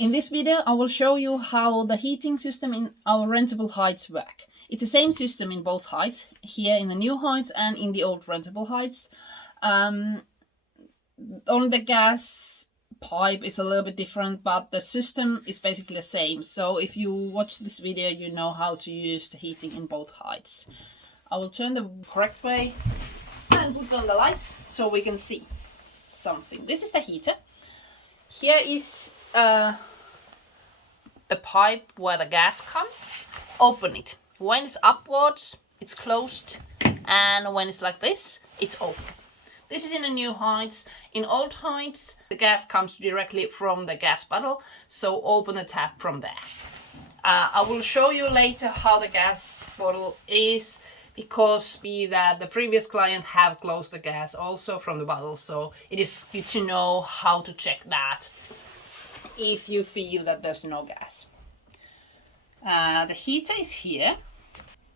In this video, I will show you how the heating system in our rentable heights work. It's the same system in both heights, here in the new heights and in the old rentable heights. Only the gas pipe is a little bit different, but the system is basically the same. So if you watch this video, you know how to use the heating in both heights. I will turn the correct way and put on the lights so we can see something. This is the heater. Here is the pipe where the gas comes. Open it. When it's upwards, it's closed, and when it's like this, it's open. This is in the new heights. In old heights, the gas comes directly from the gas bottle, so open the tap from there. I will show you later how the gas bottle is, because the previous client have closed the gas also from the bottle, so it is good to know how to check that if you feel that there's no gas. The heater is here.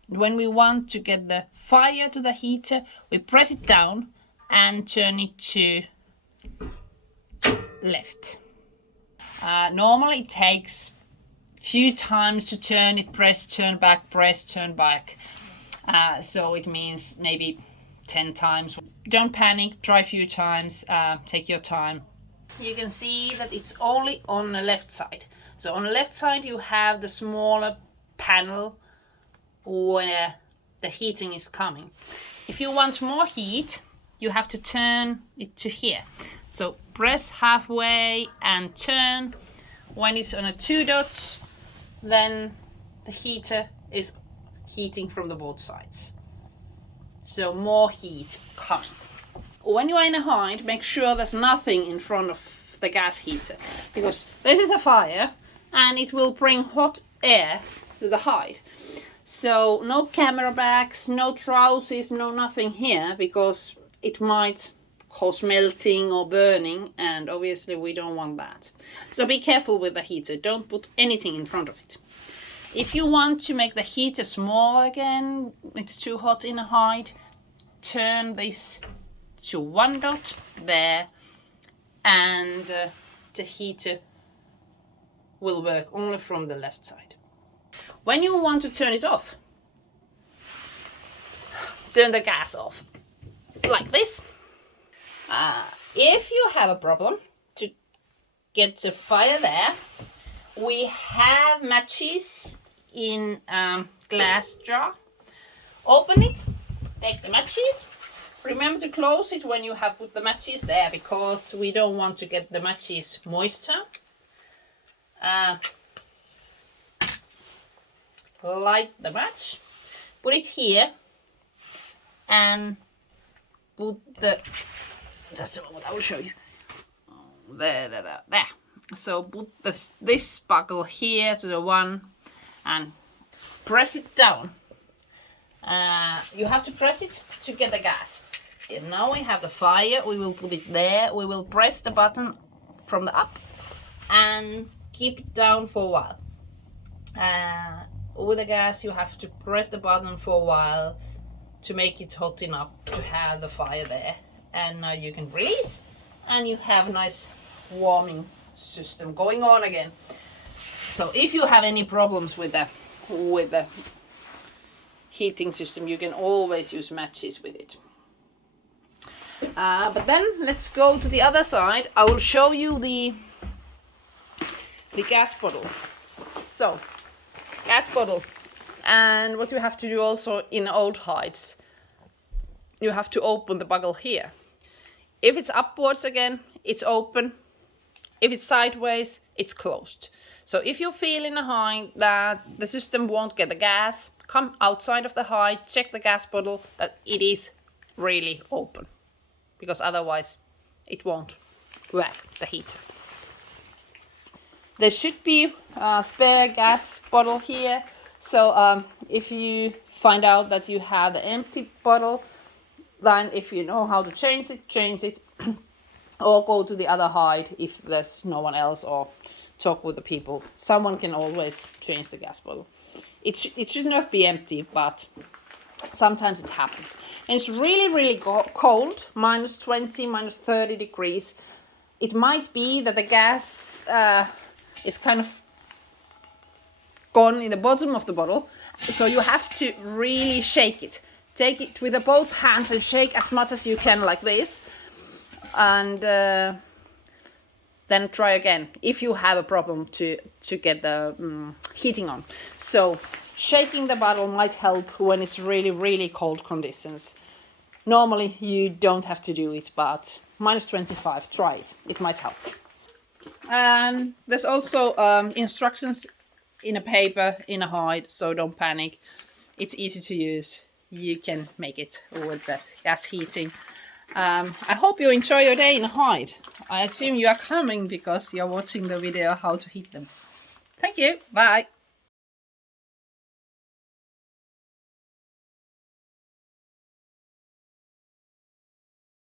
When we want to get the fire to the heater, we press it down and turn it to left. Normally it takes few times to turn it, press, turn back, press, turn back. So it means maybe 10 times. Don't panic, try a few times, take your time. You can see that it's only on the left side. So on the left side you have the smaller panel where the heating is coming. If you want more heat, you have to turn it to here. So press halfway and turn. When it's on a 2 dots, then the heater is heating from the both sides. So more heat coming. When you are in a height, make sure there's nothing in front of the gas heater, because this is a fire and it will bring hot air to the height. So no camera bags, no trousers, no nothing here, because it might cause melting or burning, and obviously we don't want that. So be careful with the heater, don't put anything in front of it. If you want to make the heater small again, it's too hot in a height, turn this to 1 dot there, and the heater will work only from the left side. When you want to turn it off, turn the gas off like this. If you have a problem to get the fire there, we have matches in glass jar. Open it, take the matches. Remember to close it when you have put the matches there, because we don't want to get the matches moisture. Light the match, put it here, and put the, just a moment, I will show you. There. So put this buckle here to the one and press it down. You have to press it to get the gas. And now we have the fire, we will put it there, we will press the button from the up and keep it down for a while. With the gas you have to press the button for a while to make it hot enough to have the fire there. And now you can release and you have a nice warming system going on again. So if you have any problems with the heating system, you can always use matches with it. But then let's go to the other side. I will show you the gas bottle. So gas bottle, and what you have to do also in old heights, you have to open the buckle here. If it's upwards again, it's open. If it's sideways, it's closed. So if you feel in a height that the system won't get the gas, come outside of the height, check the gas bottle that it is really open, because otherwise it won't work, the heater. There should be a spare gas bottle here, so if you find out that you have an empty bottle, then if you know how to change it, or go to the other height if there's no one else, or talk with the people. Someone can always change the gas bottle. It should not be empty, but sometimes it happens. And it's really cold, minus 20, minus 30 degrees. It might be that the gas is kind of gone in the bottom of the bottle. So you have to really shake it. Take it with both hands and shake as much as you can like this. And then try again if you have a problem to get the heating on. So shaking the bottle might help when it's really, really cold conditions. Normally you don't have to do it, but -25, try it. It might help. And there's also instructions in a paper, in a hide, so don't panic. It's easy to use. You can make it with the gas heating. I hope you enjoy your day in a hide. I assume you are coming because you're watching the video how to heat them. Thank you. Bye.